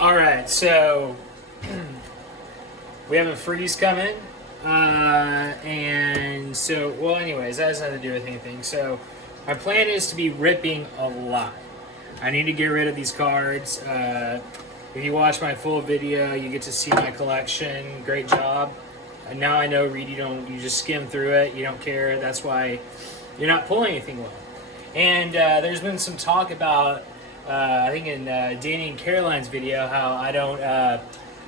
Alright, so we have a freeze coming. And so, well, anyways, that has nothing to do with anything. So, my plan is to be ripping a lot. I need to get rid of these cards. If you watch my full video, you get to see my collection. Great job. And now I know, Reed, you just skim through it. You don't care. That's why you're not pulling anything well. And there's been some talk about, I think in Danny and Caroline's video, how I don't,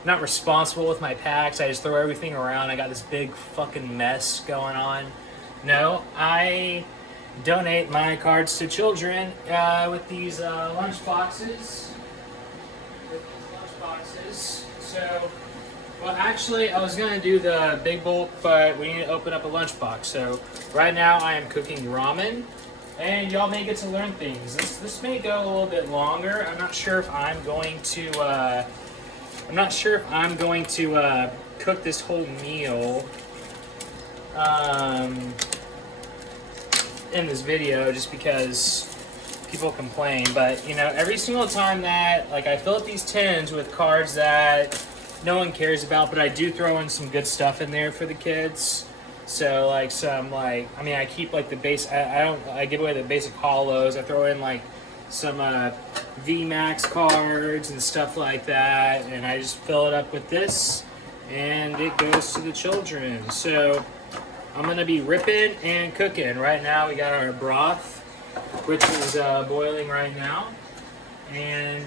not responsible with my packs. I just throw everything around. I got this big fucking mess going on. No, I donate my cards to children with these lunch boxes. So, well, actually, I was gonna do the big bulk, but we need to open up a lunchbox. So, right now, I am cooking ramen. And y'all may get to learn things. This may go a little bit longer. I'm not sure if I'm going to. Cook this whole meal in this video, just because people complain. But you know, every single time that I fill up these tins with cards that no one cares about, but I do throw in some good stuff in there for the kids. So I keep the base. I give away the basic hollows. I throw in some VMAX cards and stuff like that, and I just fill it up with this, and it goes to the children. So I'm gonna be ripping and cooking. Right now we got our broth, which is boiling right now, and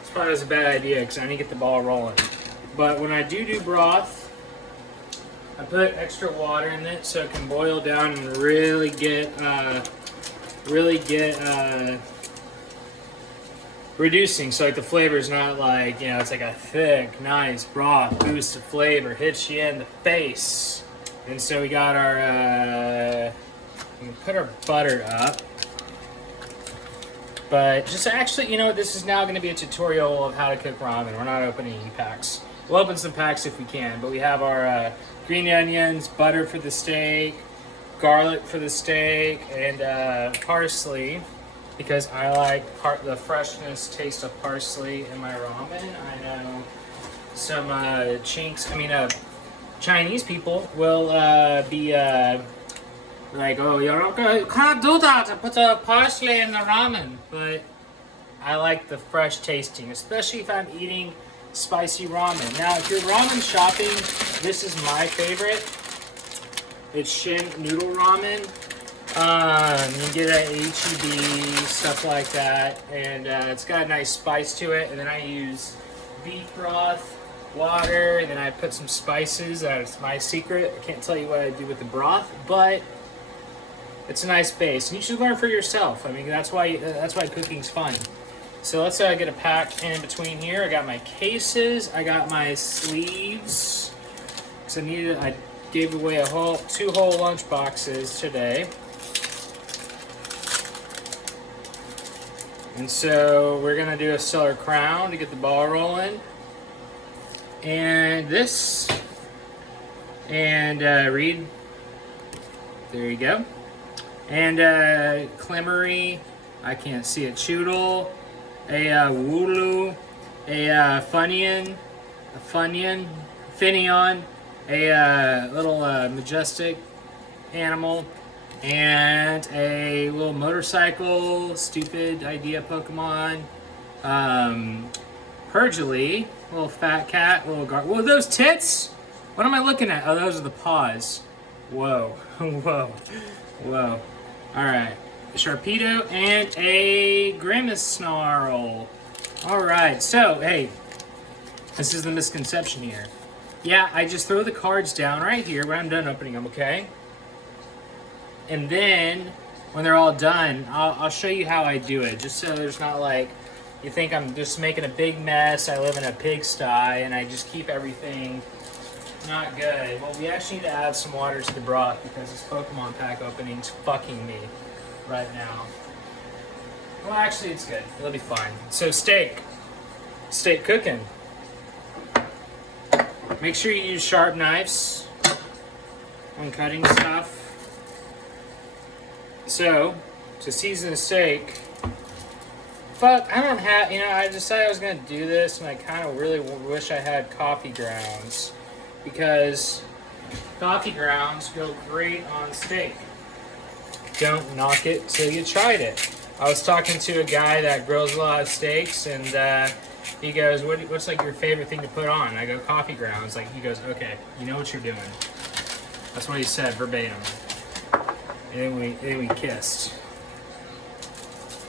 this probably was a bad idea because I need to get the ball rolling. But when I do broth, I put extra water in it so it can boil down and really get reducing. So the flavor is not it's like a thick, nice broth, boost of flavor, hits you in the face. And so we got our, we put our butter up. But just actually, this is now going to be a tutorial of how to cook ramen. We're not opening any packs. We'll open some packs if we can, but we have our green onions, butter for the steak, garlic for the steak, and parsley, because I like the freshness taste of parsley in my ramen. I know some Chinese people will be oh, you can't do that, put parsley in the ramen. But I like the fresh tasting, especially if I'm eating spicy ramen. Now, if you're ramen shopping, this is my favorite. It's Shin Noodle Ramen. You get it at H-E-B, stuff like that. And it's got a nice spice to it. And then I use beef broth, water, and then I put some spices. That's my secret. I can't tell you what I do with the broth, but it's a nice base. And you should learn for yourself. I mean, that's why cooking's fun. So let's get a pack in between here. I got my cases. I got my sleeves. Because I gave away two whole lunch boxes today. And so we're gonna do a stellar crown to get the ball rolling. And this. And Reed. There you go. And Clemery. I can't see it. Choodle. A Wooloo, a Funyun, Finion, a little majestic animal, and a little motorcycle, stupid idea Pokemon, Pergily, little fat cat, little whoa, those tits? What am I looking at? Oh, those are the paws. Whoa, whoa, whoa. All right. A Sharpedo, and a Grimace Snarl. Alright, so, hey, this is the misconception here. Yeah, I just throw the cards down right here when I'm done opening them, okay? And then, when they're all done, I'll show you how I do it, just so there's not you think I'm just making a big mess, I live in a pigsty, and I just keep everything not good. Well, we actually need to add some water to the broth, because this Pokemon pack opening's fucking me right now. Well, actually, it's good. It'll be fine. So, steak cooking. Make sure you use sharp knives when cutting stuff. So, to season a steak, fuck, I don't have, I decided I was going to do this, and I kind of really wish I had coffee grounds, because coffee grounds go great on steak. Don't knock it till you tried it. I was talking to a guy that grills a lot of steaks, and he goes, what's like your favorite thing to put on? I go, coffee grounds. Like, he goes, okay, you know what you're doing. That's what he said verbatim. And then we kissed.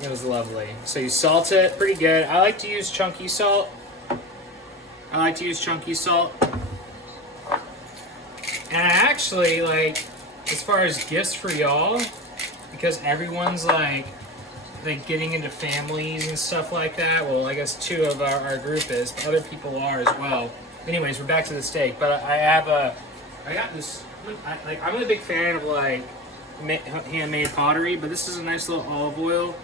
It was lovely. So you salt it pretty good. I like to use chunky salt. And I actually, like, as far as gifts for y'all, because everyone's like getting into families and stuff like that. Well, I guess 2 of our group is, but other people are as well. Anyways, we're back to the steak. But I got this. I'm a big fan of like handmade pottery, but this is a nice little olive oil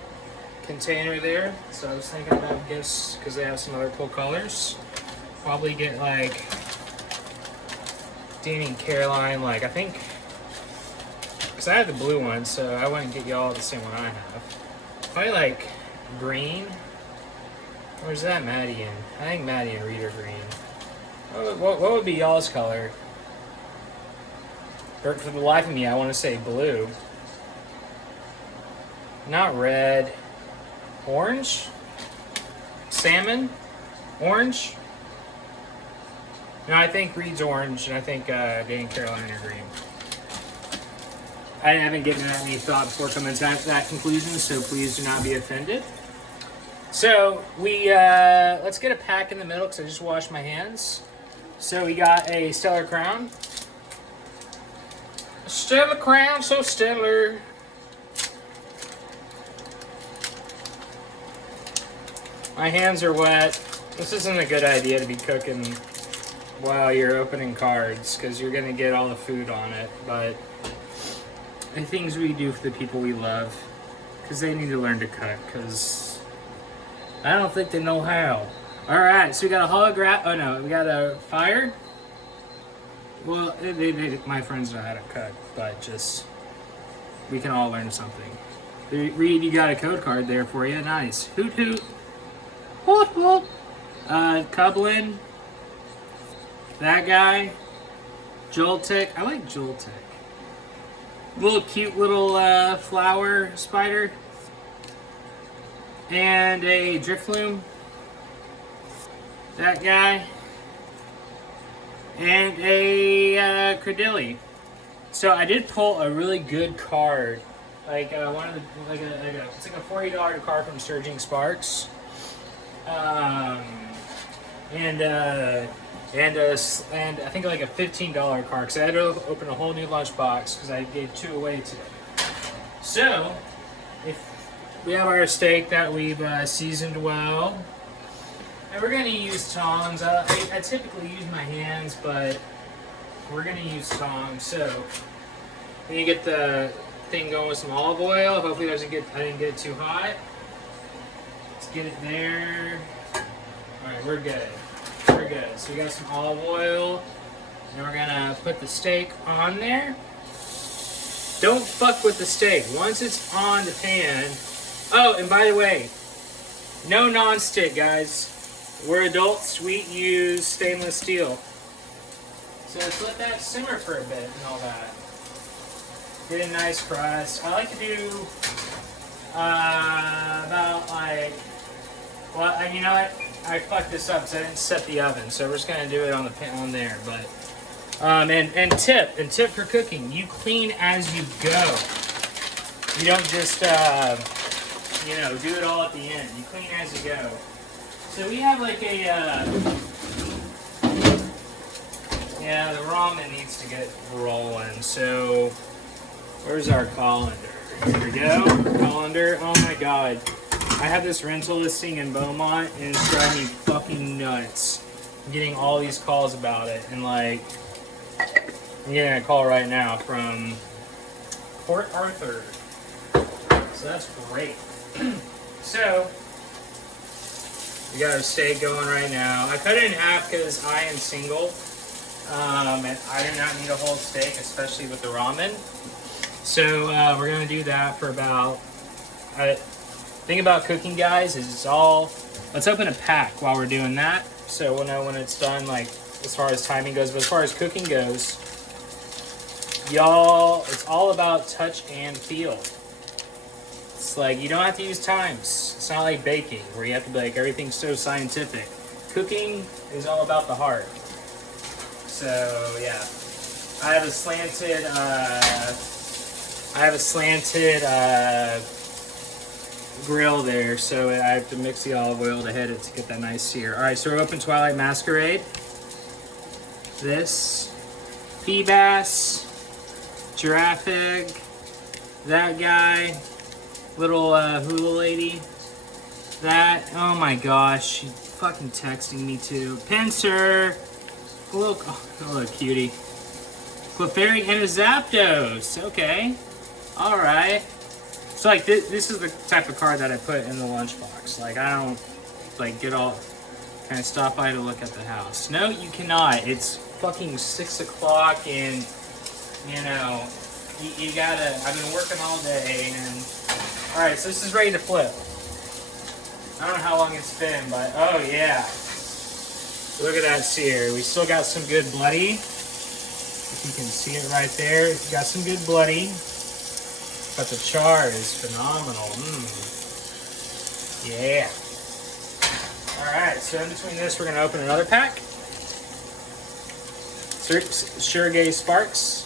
container there. So I was thinking about gifts because they have some other cool colors. Probably get like Danny and Caroline, like I think, because I have the blue one, so I wouldn't get y'all the same one I have. Probably like green. Where's that Maddie in? I think Maddie and Reed are green. What would be y'all's color? For the life of me, I want to say blue. Not red. Orange? Salmon? Orange? No, I think Reed's orange, and I think Danny and Caroline are green. I haven't given that any thought before coming to that conclusion, so please do not be offended. So let's get a pack in the middle because I just washed my hands. So we got a Stellar Crown. Stellar Crown, so stellar. My hands are wet. This isn't a good idea to be cooking while you're opening cards because you're gonna get all the food on it, but the things we do for the people we love, because they need to learn to cook, because I don't think they know how. Alright, so we got a holograph. Oh no, we got a fire. Well, my friends know how to cook, but just, we can all learn something. Reed, you got a code card there for you. Nice. Hoot hoot. Hoot hoot. Cublin. That guy. Joltik. I like Joltik. Little cute little flower spider. And a Drifloon. That guy. And a Credilli. So I did pull a really good card. Like one of the it's like a $40 card from Surging Sparks. And I think like a $15 card because I had to open a whole new lunchbox because I gave 2 away today. So, if we have our steak that we've seasoned well, and we're gonna use tongs. I typically use my hands, but we're gonna use tongs. So, then you get the thing going with some olive oil. Hopefully, I didn't get it too hot. Let's get it there. All right, we're good. We're good. So we got some olive oil, and we're gonna put the steak on there. Don't fuck with the steak. Once it's on the pan. Oh, and by the way, no non-stick, guys. We're adults. We use stainless steel. So let's let that simmer for a bit and all that. Get a nice crust. I like to do about like, well, you know what? I fucked this up because I didn't set the oven, so we're just gonna do it on the pan on there. But and tip for cooking: you clean as you go. You don't just do it all at the end. You clean as you go. So we have like a the ramen needs to get rolling. So where's our colander? Here we go. Colander. Oh my god. I have this rental listing in Beaumont, and it's driving me fucking nuts. I'm getting all these calls about it, and like, I'm getting a call right now from Port Arthur. So that's great. So, we got our steak going right now. I cut it in half because I am single, and I do not need a whole steak, especially with the ramen. So, we're going to do that for about Thing about cooking, guys, is it's all. Let's open a pack while we're doing that, so we'll know when it's done. Like as far as timing goes, but as far as cooking goes, y'all, it's all about touch and feel. It's like you don't have to use times. It's not like baking where you have to be like everything's so scientific. Cooking is all about the heart. So yeah, I have a slanted grill there, so I have to mix the olive oil to hit it to get that nice sear. All right, so we're open Twilight Masquerade. This, Feebas, Giraffe Egg, that guy, little hula lady, that, oh my gosh, she's fucking texting me too. Pinsir, look, oh, cutie. Clefairy and a Zapdos, okay, all right. So like this is the type of card that I put in the lunchbox. Like I don't like get all kind of stop by to look at the house. No, you cannot. It's fucking 6 o'clock and you know you gotta. I've been working all day and all right. So this is ready to flip. I don't know how long it's been, but oh yeah. Look at that sear. We still got some good bloody. If you can see it right there, got some good bloody. But the char is phenomenal. Yeah. Alright, so in between this, we're going to open another pack. Surgay Sparks.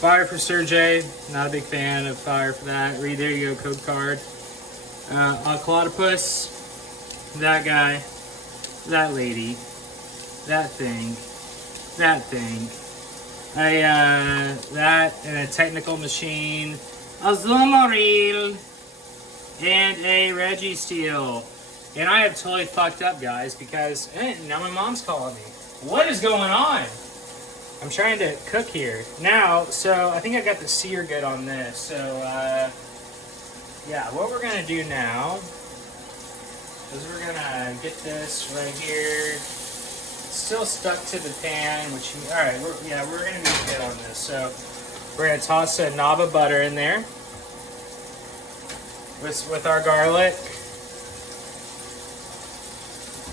Fire for Surgay. Not a big fan of fire for that. Read, there you go, code card. Clodopus. That guy. That lady, that thing, that and a technical machine, a Zoomeril, and a Registeel. And I have totally fucked up, guys, because now my mom's calling me. What is going on? I'm trying to cook here now, so I think I got the sear good on this. So yeah, what we're gonna do now is we're gonna get this right here. It's still stuck to the pan, which all right. We're gonna be good on this. So we're gonna toss a knob of butter in there with our garlic,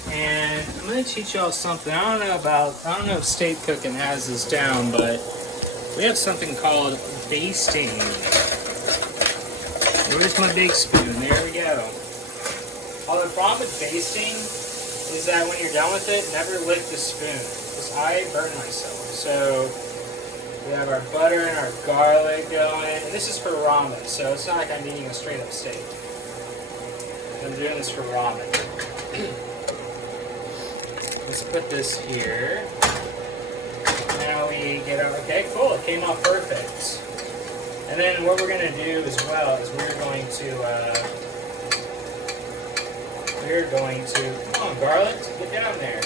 and I'm gonna teach y'all something. I don't know if state cooking has this down, but we have something called basting. Where's my big spoon? There we go. Well, the problem with basting is that when you're done with it, never lick the spoon, because I burn myself. So we have our butter and our garlic going, and this is for ramen, so it's not like I'm eating a straight up steak. I'm doing this for ramen. Let's put this here. Now we get our, okay, cool, it came out perfect. And then what we're gonna do as well is we're going to, come on, garlic, get down there.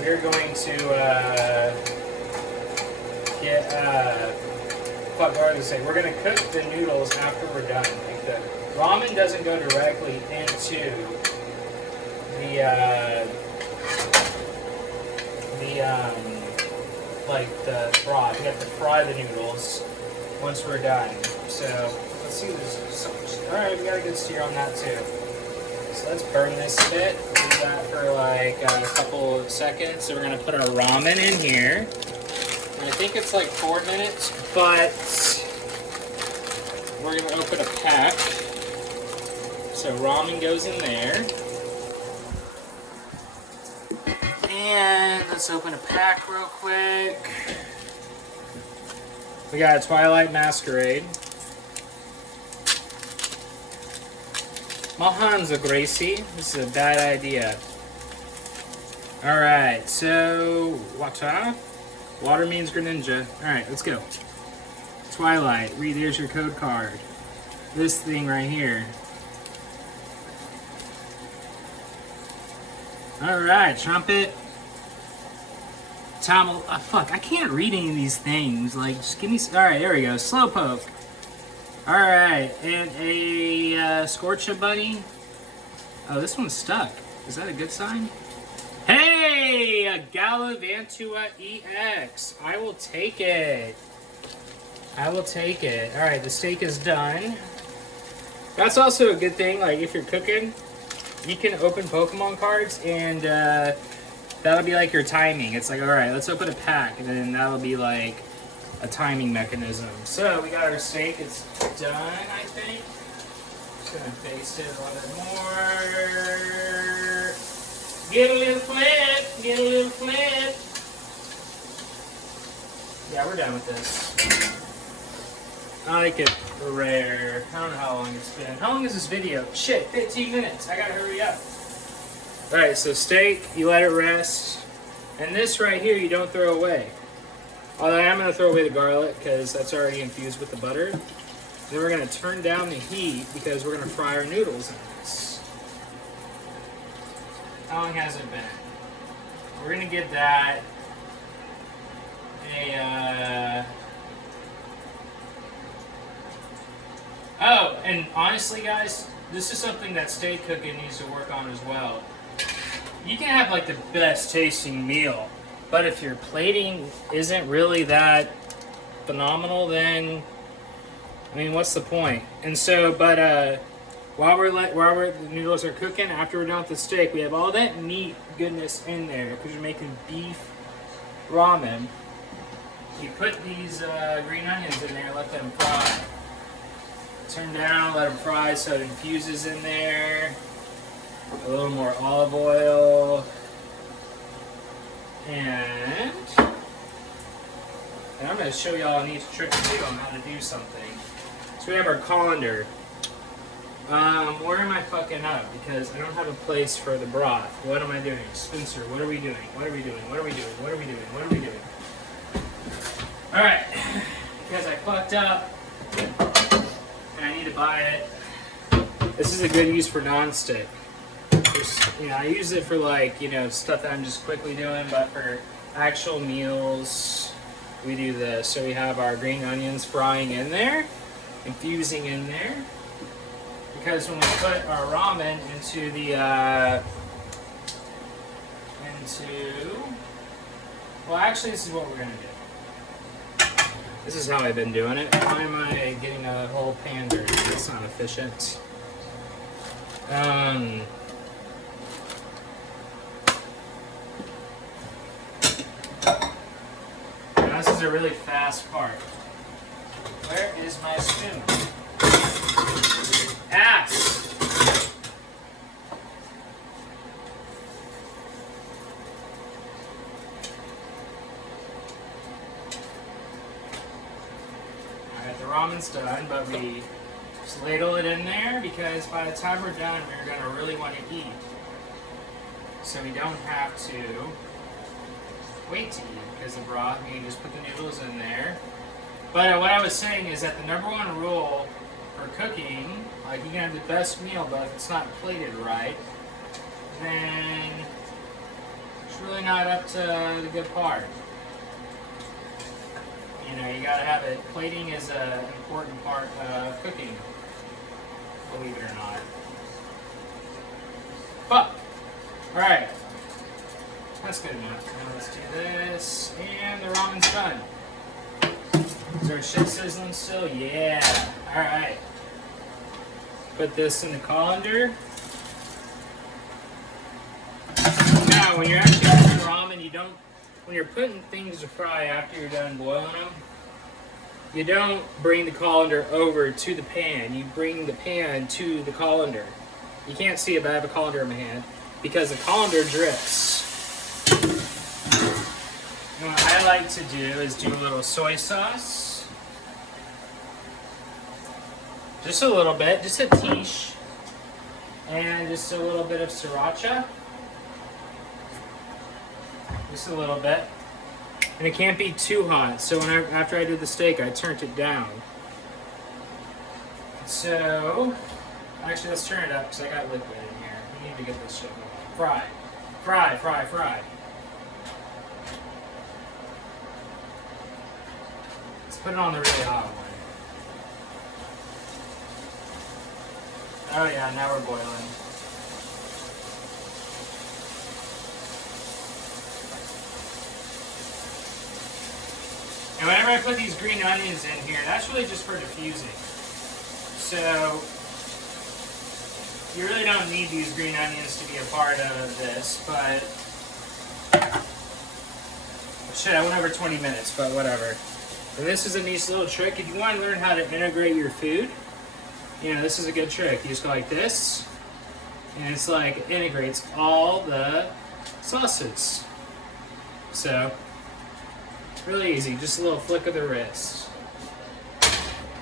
We're going to what was I gonna say? We're gonna cook the noodles after we're done. Like the ramen doesn't go directly into the broth. We have to fry the noodles once we're done. So let's see, there's so much. All right, we got a good sear on that too. So let's burn this a bit. Do that for like a couple of seconds. So we're gonna put our ramen in here. And I think it's like 4 minutes, but we're gonna open a pack. So ramen goes in there. And let's open a pack real quick. We got a Twilight Masquerade. Mahanza Gracie. This is a bad idea. Alright, so water means Greninja. Alright, let's go. Twilight, read, there's your code card. This thing right here. Alright, Trumpet. Fuck, I can't read any of these things. Like, just give me. Alright, there we go. Slowpoke. Alright, and a Scorcha Bunny. Oh, this one's stuck. Is that a good sign? Hey, a Gallivantua EX. I will take it. I will take it. All right, the steak is done. That's also a good thing. Like if you're cooking, you can open Pokemon cards and that'll be like your timing. It's like, all right, let's open a pack, and then that'll be like a timing mechanism. So we got our steak. It's done, I think. Just gonna baste it a little bit more. Get a little flip. Get a little flip. Yeah, we're done with this. I like it rare. I don't know how long it's been. How long is this video? Shit, 15 minutes. I gotta hurry up. Alright, so steak, you let it rest. And this right here, you don't throw away. Although I am gonna throw away the garlic because that's already infused with the butter. Then we're gonna turn down the heat because we're gonna fry our noodles in this. How long has it been? We're gonna give that a oh, and honestly guys, this is something that steak cooking needs to work on as well. You can have like the best tasting meal, but if your plating isn't really that phenomenal, then I mean, what's the point? And so, but while the noodles are cooking, after we're done with the steak, we have all that meat goodness in there because we're making beef ramen. You put these green onions in there, let them fry. Turn down, let them fry so it infuses in there. A little more olive oil. And I'm going to show y'all a neat trick to do on how to do something. So we have our colander. Where am I fucking up? Because I don't have a place for the broth. What am I doing? Spencer, what are we doing? What are we doing? What are we doing? What are we doing? What are we doing? Alright. Because I fucked up and I need to buy it. This is a good use for non-stick. You know, I use it for like, you know, stuff that I'm just quickly doing, but for actual meals, we do this. So we have our green onions frying in there, infusing in there. Because when we put our ramen into the, well actually this is what we're gonna do. This is how I've been doing it. Why am I getting a whole pan dirty? That's not efficient. Now this is a really fast part. Where is my spoon? Ass! Alright, the ramen's done, but we just ladle it in there because by the time we're done, we're going to really want to eat. So we don't have to wait to eat because the broth, we can just put the noodles in there. But what I was saying is that the number one rule for cooking, like you can have the best meal, but if it's not plated right, then it's really not up to the good part. You know, you gotta have it. Plating is an important part of cooking, believe it or not. Fuck! Alright. That's good enough. Now let's do this, and the ramen's done. Is our shit sizzling still? Yeah. Alright. Put this in the colander. Now, when you're actually cooking ramen, you don't, when you're putting things to fry after you're done boiling them, you don't bring the colander over to the pan. You bring the pan to the colander. You can't see it, but I have a colander in my hand because the colander drips. And what I like to do is do a little soy sauce. Just a little bit, just a tish. And just a little bit of sriracha. Just a little bit. And it can't be too hot, so after I did the steak, I turned it down. So, actually let's turn it up because I got liquid in here. We need to get this shit going. Fry. Fry, fry, fry. Let's put it on the really hot one. Oh yeah, now we're boiling. And whenever I put these green onions in here, that's really just for diffusing. So you really don't need these green onions to be a part of this, but shit, I went over 20 minutes, but whatever. And this is a nice little trick. If you want to learn how to integrate your food, you know, this is a good trick. You just go like this, and it's like it integrates all the sauces. So, really easy, just a little flick of the wrist.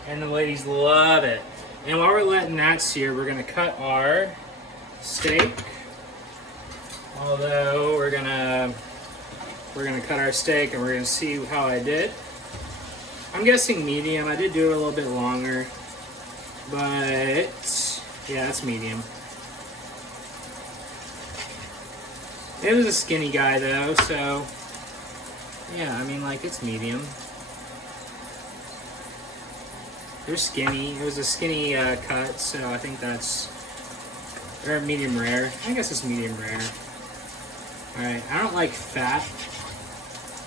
And the ladies love it. And while we're letting that sear, we're gonna cut our steak. Although we're gonna cut our steak and we're gonna see how I did. I'm guessing medium. I did do it a little bit longer, but yeah, it's medium. It was a skinny guy though, so yeah, I mean, like, it's medium. They're skinny. It was a skinny cut, so I think that's, or medium rare. I guess it's medium rare. Alright, I don't like fat,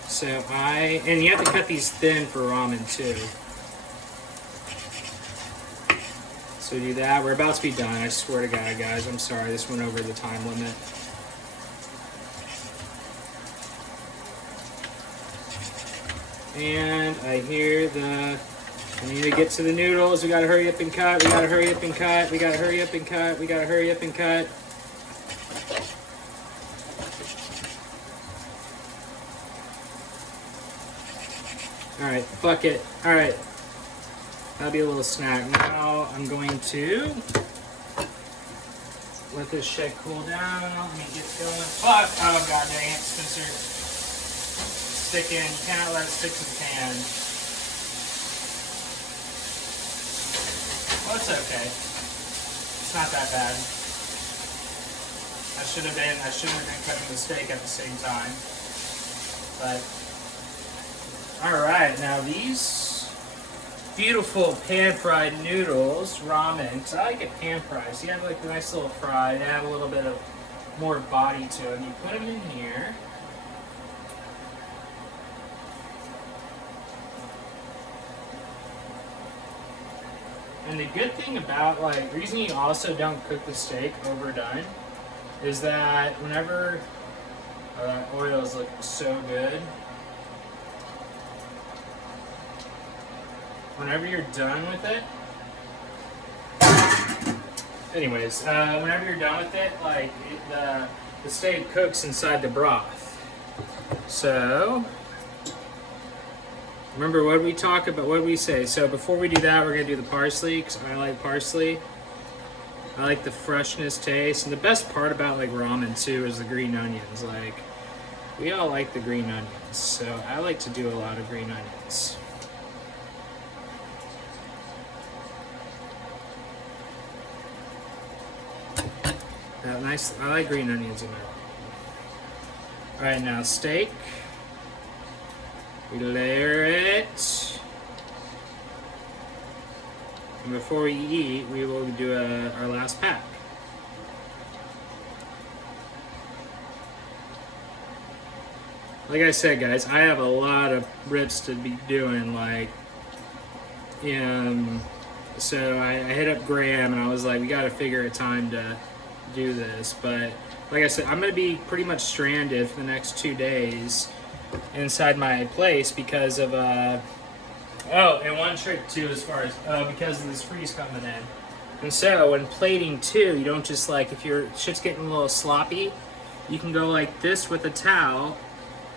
so and you have to cut these thin for ramen too. So do that. We're about to be done, I swear to God, guys. I'm sorry, this went over the time limit. And I hear I need to get to the noodles. We gotta hurry up and cut. We gotta hurry up and cut. We gotta hurry up and cut. We gotta hurry up and cut. Alright, fuck it. Alright. That'll be a little snack. Now I'm going to let this shit cool down. Let me get going. Fuck! Oh god dang it, Spencer. Stick in. You cannot let it stick to the pan. Well, it's okay. It's not that bad. I shouldn't have been cutting the steak at the same time. But alright, now these beautiful pan-fried noodles, ramen, so I like it pan-fried. So you have like a nice little fry, they have a little bit of more body to them. You put them in here. And the good thing about, like, the reason you also don't cook the steak overdone is that whenever, that oil is looking so good. Whenever you're done with it, anyways, whenever you're done with it, like, the steak cooks inside the broth. So, remember what we talk about, what we say. So before we do that, we're gonna do the parsley, because I like parsley. I like the freshness taste, and the best part about like ramen too is the green onions. Like, we all like the green onions, so I like to do a lot of green onions. Nice, I like green onions in my ramen. All right, now steak. We layer it. And before we eat, we will do our last pack. Like I said, guys, I have a lot of rips to be doing. Like, so I hit up Graham and I was like, we got to figure a time to do this. But like I said, I'm going to be pretty much stranded for the next 2 days inside my place because of and one trick too, as far as because of this freeze coming in. And so when plating too, you don't just, like, if your shit's getting a little sloppy, you can go like this with a towel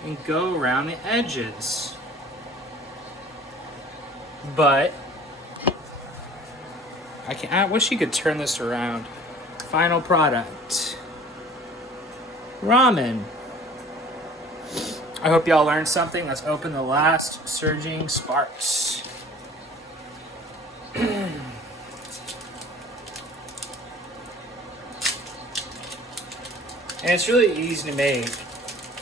and go around the edges. But I wish you could turn this around. Final product. Ramen. I hope y'all learned something. Let's open the last surging sparks. And it's really easy to make.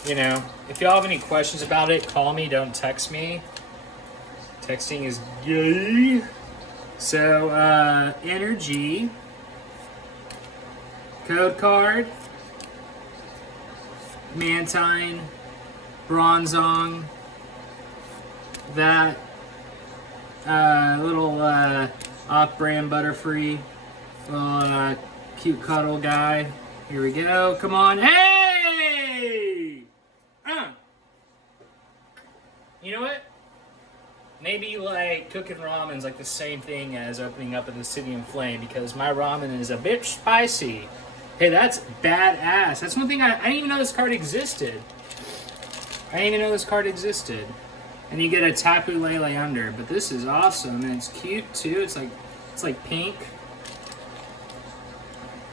You know, if y'all have any questions about it, call me, don't text me. Texting is gay. So, energy, code card, Mantine, Bronzong, that little off-brand Butterfree, little cute cuddle guy. Here we go. Come on. Hey! You know what? Maybe like cooking ramen's like the same thing as opening up at the City in Flame, because my ramen is a bit spicy. Hey, that's badass. That's one thing I didn't even know this card existed. And you get a Tapu Lele under, but this is awesome, and it's cute too. It's like pink.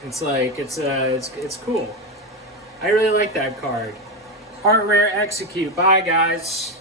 It's cool. I really like that card. Art Rare Execute. Bye, guys.